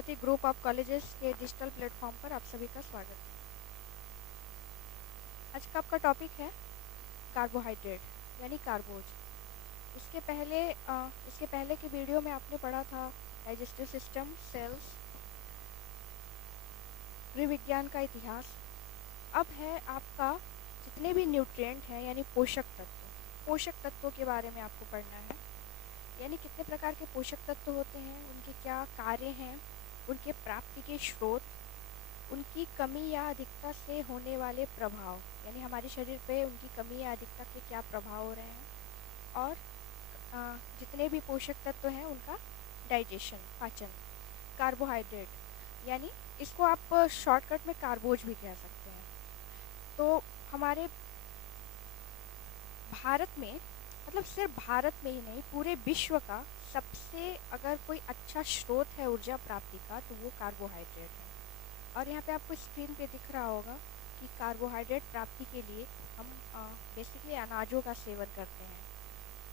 Saraswati group of colleges के digital platform पर आप सभी का स्वागत है। आज का आपका टॉपिक है कार्बोहाइड्रेट यानी कार्बोज। इसके पहले के वीडियो में आपने पढ़ा था डाइजेस्टिव सिस्टम, सेल्स, गृह विज्ञान का इतिहास। अब है आपका जितने भी न्यूट्रिएंट हैं यानी पोषक तत्वों के बारे में आपको पढ़ना है। यानी कितने प्रकार के पोषक तत्व होते हैं, उनके क्या कार्य हैं, उनके प्राप्ति के स्रोत, उनकी कमी या अधिकता से होने वाले प्रभाव, यानी हमारे शरीर पे उनकी कमी या अधिकता के क्या प्रभाव हो रहे हैं, और जितने भी पोषक तत्व हैं उनका डाइजेशन, पाचन। कार्बोहाइड्रेट यानी इसको आप शॉर्टकट में कार्बोज भी कह सकते हैं। तो हमारे भारत में, मतलब सिर्फ भारत में ही नहीं, पूरे विश्व का सबसे अगर कोई अच्छा स्रोत है ऊर्जा प्राप्ति का तो वो कार्बोहाइड्रेट है। और यहाँ पे आपको स्क्रीन पे दिख रहा होगा कि कार्बोहाइड्रेट प्राप्ति के लिए हम बेसिकली अनाजों का सेवन करते हैं।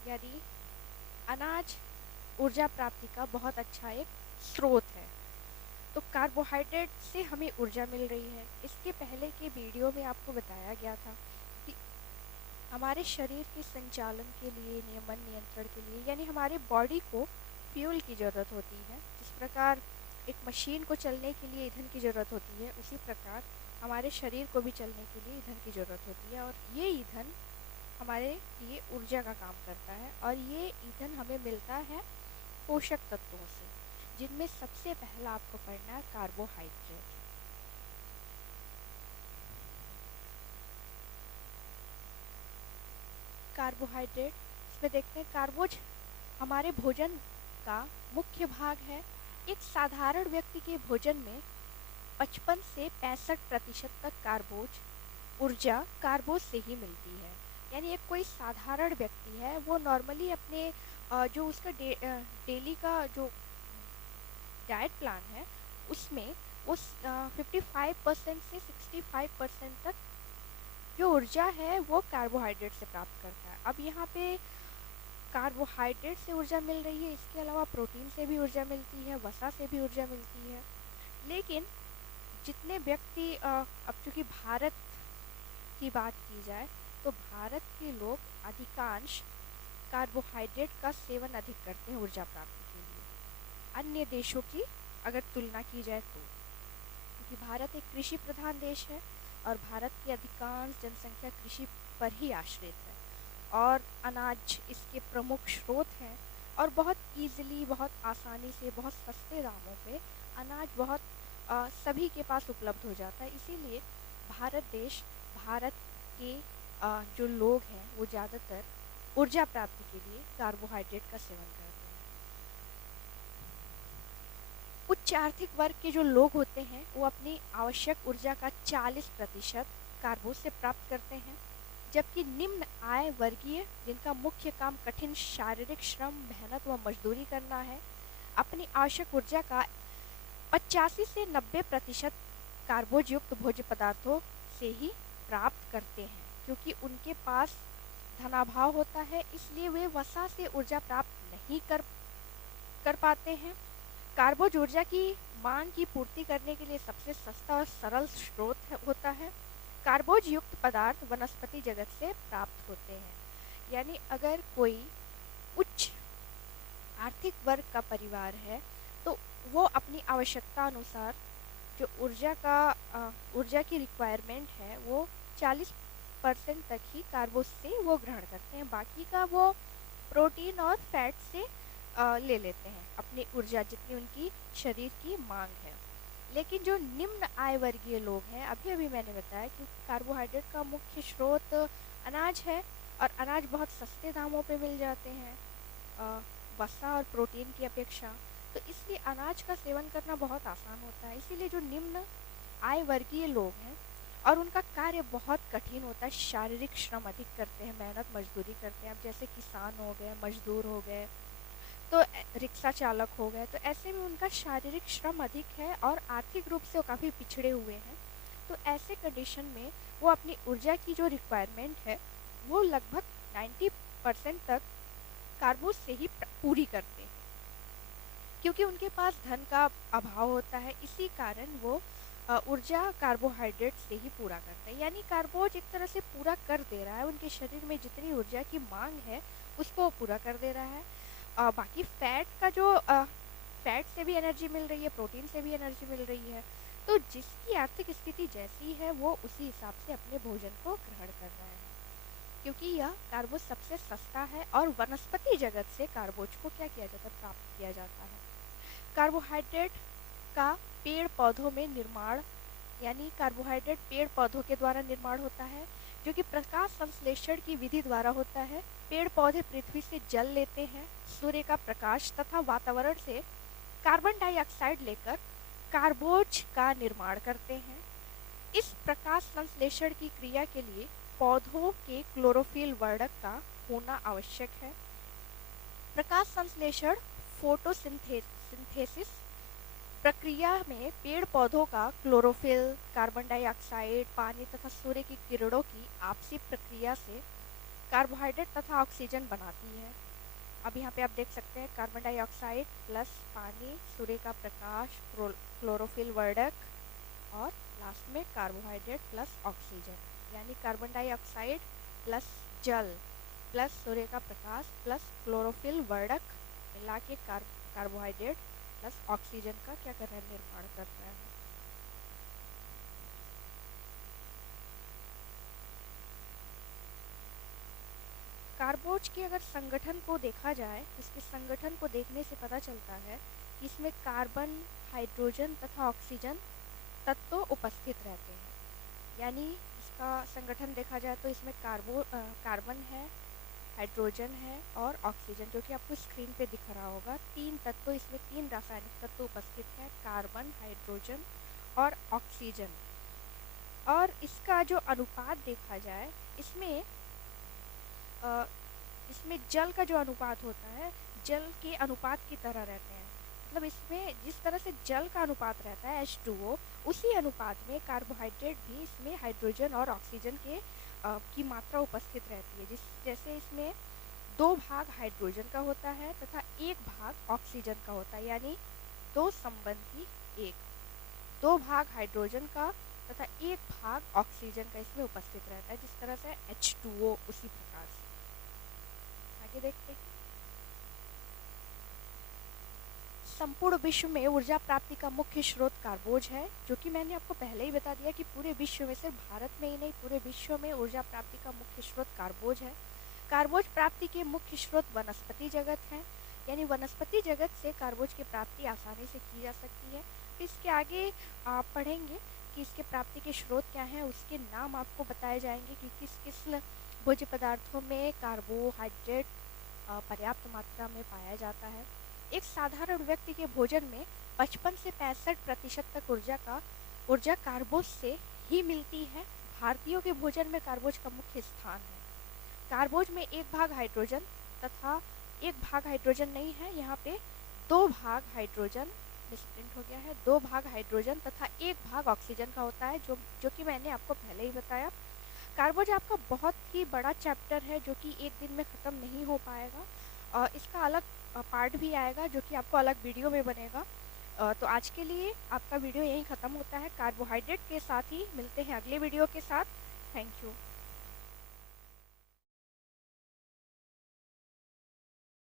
यानी अनाज ऊर्जा प्राप्ति का बहुत अच्छा एक स्रोत है। तो कार्बोहाइड्रेट से हमें ऊर्जा मिल रही है। इसके पहले के वीडियो में आपको बताया गया था कि हमारे शरीर के संचालन के लिए, नियमन नियंत्रण के लिए, यानी हमारे बॉडी को फ्यूल की ज़रूरत होती है। जिस प्रकार एक मशीन को चलने के लिए ईंधन की ज़रूरत होती है, उसी प्रकार हमारे शरीर को भी चलने के लिए ईंधन की ज़रूरत होती है। और ये ईंधन हमारे लिए ऊर्जा का काम करता है। और ये ईंधन हमें मिलता है पोषक तत्वों से, जिनमें सबसे पहला आपको पढ़ना है कार्बोहाइड्रेट। कार्बोहाइड्रेट इसमें देखते हैं, कार्बोज हमारे भोजन का मुख्य भाग है। एक साधारण व्यक्ति के भोजन में 55 से 65% तक कार्बोज ऊर्जा कार्बोज से ही मिलती है। यानी एक कोई साधारण व्यक्ति है, वो नॉर्मली अपने जो उसका डेली का जो डाइट प्लान है उसमें वो 55% से 65% तक जो ऊर्जा है वो कार्बोहाइड्रेट से प्राप्त करता है। अब यहाँ पे कार्बोहाइड्रेट से ऊर्जा मिल रही है, इसके अलावा प्रोटीन से भी ऊर्जा मिलती है, वसा से भी ऊर्जा मिलती है। लेकिन जितने व्यक्ति अब चूँकि भारत की बात की जाए तो भारत के लोग अधिकांश कार्बोहाइड्रेट का सेवन अधिक करते हैं ऊर्जा प्राप्ति के लिए, अन्य देशों की अगर तुलना की जाए तो। क्योंकि भारत एक कृषि प्रधान देश है और भारत की अधिकांश जनसंख्या कृषि पर ही आश्रित है, और अनाज इसके प्रमुख स्रोत हैं। और बहुत ईजिली, बहुत आसानी से, बहुत सस्ते दामों पे अनाज बहुत सभी के पास उपलब्ध हो जाता है। इसीलिए भारत के जो लोग हैं वो ज़्यादातर ऊर्जा प्राप्ति के लिए कार्बोहाइड्रेट का सेवन करते हैं। उच्च आर्थिक वर्ग के जो लोग होते हैं वो अपनी आवश्यक ऊर्जा का 40% कार्बो से प्राप्त करते हैं, जबकि निम्न आय वर्गीय, जिनका मुख्य काम कठिन शारीरिक श्रम, मेहनत व मजदूरी करना है, अपनी आवश्यक ऊर्जा का 85 से 90% कार्बोज युक्त भोज्य पदार्थों से ही प्राप्त करते हैं। क्योंकि उनके पास धनाभाव होता है, इसलिए वे वसा से ऊर्जा प्राप्त नहीं कर पाते हैं। कार्बोज ऊर्जा की मांग की पूर्ति करने के लिए सबसे सस्ता और सरल स्रोत होता है। कार्बोज युक्त पदार्थ वनस्पति जगत से प्राप्त होते हैं। यानी अगर कोई उच्च आर्थिक वर्ग का परिवार है तो वो अपनी आवश्यकता अनुसार जो ऊर्जा की रिक्वायरमेंट है वो 40% तक ही कार्बोज से वो ग्रहण करते हैं। बाकी का वो प्रोटीन और फैट से ले लेते हैं अपनी ऊर्जा, जितनी उनकी शरीर की मांग है। लेकिन जो निम्न आय वर्गीय लोग हैं, अभी मैंने बताया कि कार्बोहाइड्रेट का मुख्य स्रोत अनाज है और अनाज बहुत सस्ते दामों पे मिल जाते हैं वसा और प्रोटीन की अपेक्षा। तो इसलिए अनाज का सेवन करना बहुत आसान होता है। इसीलिए जो निम्न आय वर्गीय लोग हैं और उनका कार्य बहुत कठिन होता है, शारीरिक श्रम अधिक करते हैं, मेहनत मजदूरी करते हैं। अब जैसे किसान हो गए, मजदूर हो गए, तो रिक्शा चालक हो गए, तो ऐसे में उनका शारीरिक श्रम अधिक है और आर्थिक रूप से वो काफ़ी पिछड़े हुए हैं। तो ऐसे कंडीशन में वो अपनी ऊर्जा की जो रिक्वायरमेंट है वो लगभग 90% तक कार्बोज से ही पूरी करते हैं। क्योंकि उनके पास धन का अभाव होता है, इसी कारण वो ऊर्जा कार्बोहाइड्रेट से ही पूरा करते हैं। यानी कार्बोज एक तरह से पूरा कर दे रहा है, उनके शरीर में जितनी ऊर्जा की मांग है उसको वो पूरा कर दे रहा है। बाकी फैट का जो फैट से भी एनर्जी मिल रही है, प्रोटीन से भी एनर्जी मिल रही है। तो जिसकी आर्थिक स्थिति जैसी है वो उसी हिसाब से अपने भोजन को ग्रहण कर रहा है। क्योंकि यह कार्बोज सबसे सस्ता है और वनस्पति जगत से कार्बोज को क्या किया जाता है, प्राप्त किया जाता है। कार्बोहाइड्रेट का पेड़ पौधों में निर्माण, यानी कार्बोहाइड्रेट पेड़ पौधों के द्वारा निर्माण होता है, जो कि प्रकाश संश्लेषण की विधि द्वारा होता है। पेड़ पौधे पृथ्वी से जल लेते हैं, सूर्य का प्रकाश तथा वातावरण से कार्बन डाइऑक्साइड लेकर कार्बोज का निर्माण करते हैं। इस प्रकाश संश्लेषण की क्रिया के लिए पौधों के क्लोरोफिल वर्णक का होना आवश्यक है। प्रकाश संश्लेषण फोटोसिंथेसिस प्रक्रिया में पेड़ पौधों का क्लोरोफिल, कार्बन डाइऑक्साइड, पानी तथा सूर्य की किरणों की आपसी प्रक्रिया से कार्बोहाइड्रेट तथा ऑक्सीजन बनाती है। अब यहाँ पे आप देख सकते हैं कार्बन डाइऑक्साइड प्लस पानी, सूर्य का प्रकाश, क्लोरोफिल वर्णक और लास्ट में कार्बोहाइड्रेट प्लस ऑक्सीजन। यानी कार्बन डाइऑक्साइड प्लस जल प्लस सूर्य का प्रकाश प्लस क्लोरोफिल वर्णक मिला के कार्बोहाइड्रेट प्लस ऑक्सीजन का क्या कर रहा है, निर्माण कर रहा है। कार्बोज के अगर संगठन को देखा जाए, इसके संगठन को देखने से पता चलता है कि इसमें कार्बन, हाइड्रोजन तथा ऑक्सीजन तत्व उपस्थित रहते हैं। यानी इसका संगठन देखा जाए तो इसमें कार्बन है, हाइड्रोजन है और ऑक्सीजन, जो कि आपको स्क्रीन पे दिख रहा होगा। तीन तत्व इसमें, तीन रासायनिक तत्व उपस्थित हैं, कार्बन, हाइड्रोजन और ऑक्सीजन। और इसका जो अनुपात देखा जाए, इसमें इसमें जल का जो अनुपात होता है, जल के अनुपात की तरह रहते हैं। मतलब इसमें जिस तरह से जल का अनुपात रहता है H2O, उसी अनुपात में कार्बोहाइड्रेट भी इसमें हाइड्रोजन और ऑक्सीजन के की मात्रा उपस्थित रहती है। जिस जैसे इसमें 2 भाग हाइड्रोजन का होता है तथा 1 भाग ऑक्सीजन का होता है, यानी 2 संबंधी 1, 2 भाग हाइड्रोजन का तथा 1 भाग ऑक्सीजन का इसमें उपस्थित रहता है, जिस तरह से H2O उसी प्रकार से। आगे देखते हैं। संपूर्ण विश्व में ऊर्जा प्राप्ति का मुख्य स्रोत कार्बोज है, जो कि मैंने आपको पहले ही बता दिया कि पूरे विश्व में, सिर्फ भारत में ही नहीं पूरे विश्व में ऊर्जा प्राप्ति का मुख्य स्रोत कार्बोज है। कार्बोज प्राप्ति के मुख्य स्रोत वनस्पति जगत हैं, यानी वनस्पति जगत से कार्बोज की प्राप्ति आसानी से की जा सकती है। तो इसके आगे आप पढ़ेंगे कि इसके प्राप्ति के स्रोत क्या हैं, उसके नाम आपको बताए जाएंगे कि किस किस भोज्य पदार्थों में कार्बोहाइड्रेट पर्याप्त मात्रा में पाया जाता है। एक साधारण व्यक्ति के भोजन में 55 से 65% तक ऊर्जा कार्बोज से ही मिलती है। भारतीयों के भोजन में कार्बोज का मुख्य स्थान है। कार्बोज में 1 भाग हाइड्रोजन तथा 1 भाग हाइड्रोजन नहीं है, यहाँ पे 2 भाग हाइड्रोजन मिसप्रिंट हो गया है, 2 भाग हाइड्रोजन तथा 1 भाग ऑक्सीजन का होता है, जो कि मैंने आपको पहले ही बताया। कार्बोज आपका बहुत ही बड़ा चैप्टर है, जो कि एक दिन में ख़त्म नहीं हो पाएगा। इसका अलग पार्ट भी आएगा, जो कि आपको अलग वीडियो में बनेगा। तो आज के लिए आपका वीडियो यहीं ख़त्म होता है। कार्बोहाइड्रेट के साथ ही मिलते हैं अगले वीडियो के साथ। Thank you.